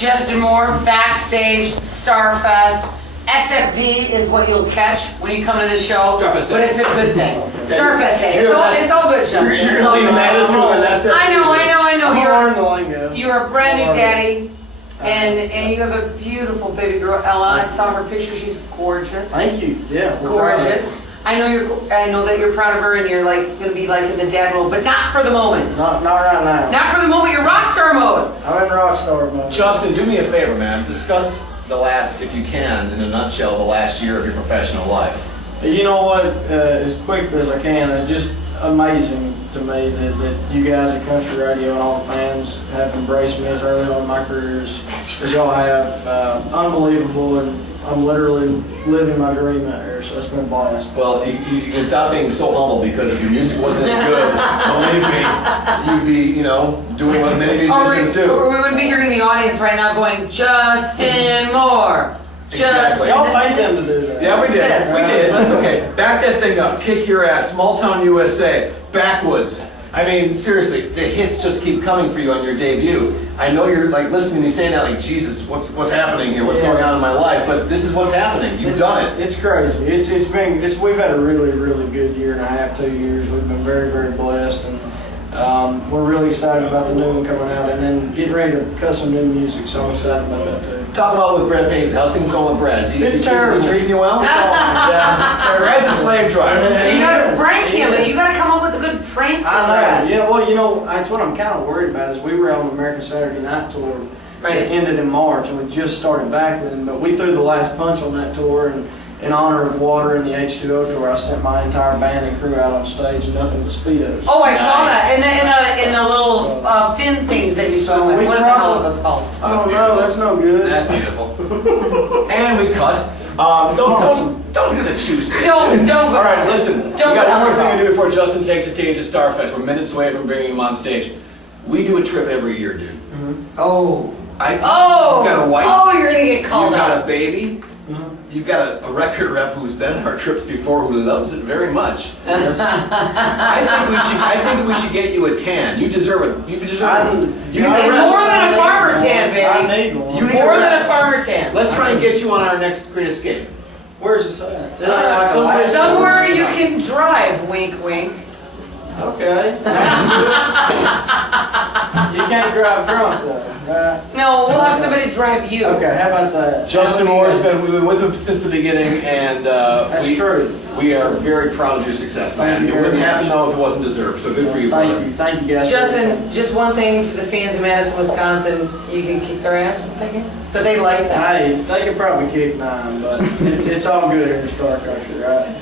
Justin Moore, backstage, Starfest. SFD is what you'll catch when you come to the show. Starfest Day. But it's a good thing. Starfest Day. It's all good, Justin. You're It's all going to good. be mad at us with an SFD. I know. I'm the lingo. You're a brand new daddy. And you have a beautiful baby girl, Ella. I saw her picture. She's gorgeous. Thank you. Yeah. Gorgeous. I know that you're proud of her, and you're like gonna be like in the dad mode, but not for the moment. Not right now. Not for the moment. You're rock star mode. I'm in rock star mode. Justin, do me a favor, man. Discuss the last, if you can, in a nutshell, the last year of your professional life. You know what? As quick as I can, it's just amazing to me that you guys at Country Radio and all the fans have embraced me as early on in my career as y'all have. Unbelievable, and I'm literally living my dream out here, so it's been a blast. Well, you can stop being so humble, because if your music wasn't as good, believe me, you'd be, doing what many musicians do. Or we would be hearing the audience right now going, Justin Moore. Exactly. Y'all paid them to do that. Yeah, we did. Yes. We did. That's okay. Back that thing up. Kick your ass. Small Town USA. Backwoods. I mean, seriously, the hits just keep coming for you on your debut. I know you're like listening to me saying that, like, Jesus, what's happening here? What's going on in my life? But this is what's happening. You've done it. It's crazy. We've had a really, really good year and a half, 2 years. We've been very, very blessed, and we're really excited about the new one coming out, and then getting ready to cut some new music. So I'm excited about that too. Talk about with Brad Paisley. How's things going with Brad? Is he terrible. treating you well? Yeah. Brad's a slave driver. You gotta prank him, and you gotta come up with a good prank for I that. know. Yeah, well, that's what I'm kind of worried about. Is we were on the American Saturday Night tour. Right. It ended in March, and we just started back with him. But we threw the last punch on that tour, and in honor of Water and the H2O tour, I sent my entire band and crew out on stage, and nothing but Speedos. Oh, I saw that. In the little fin things that you saw. What are the hell are those called? Oh no, that's no good. That's beautiful. And we cut. Don't do the choose. Don't go. All right, listen. We Don't got go one more down. thing to do before Justin takes the stage at Starfest. We're minutes away from bringing him on stage. We do a trip every year, dude. Oh. You've got a wife. Oh, you're gonna get called You've got out. a baby. You've got a record rep who's been on our trips before, who loves it very much. I think we should get you a tan. You deserve it. You deserve it. You need And a rest. more than a farmer tan, baby. I need one. You need More a than a rest. farmer tan. Let's try and get you on our next Great Escape. Where's this at? Somewhere you can drive. Wink, wink. Okay. You can't drive drunk though, right? No, we'll have somebody drive you. Okay, how about that? Justin Moore's we've been with him since the beginning, and That's true. We are very proud of your success, man. Thank you It wouldn't very happen much. though if it wasn't deserved. So good for you, brother. Thank you guys. Justin, just one thing to the fans of Madison, Wisconsin. You can kick their ass, I'm thinking. That they like that. Hey, they could probably kick mine, but it's all good in the Star Country, right?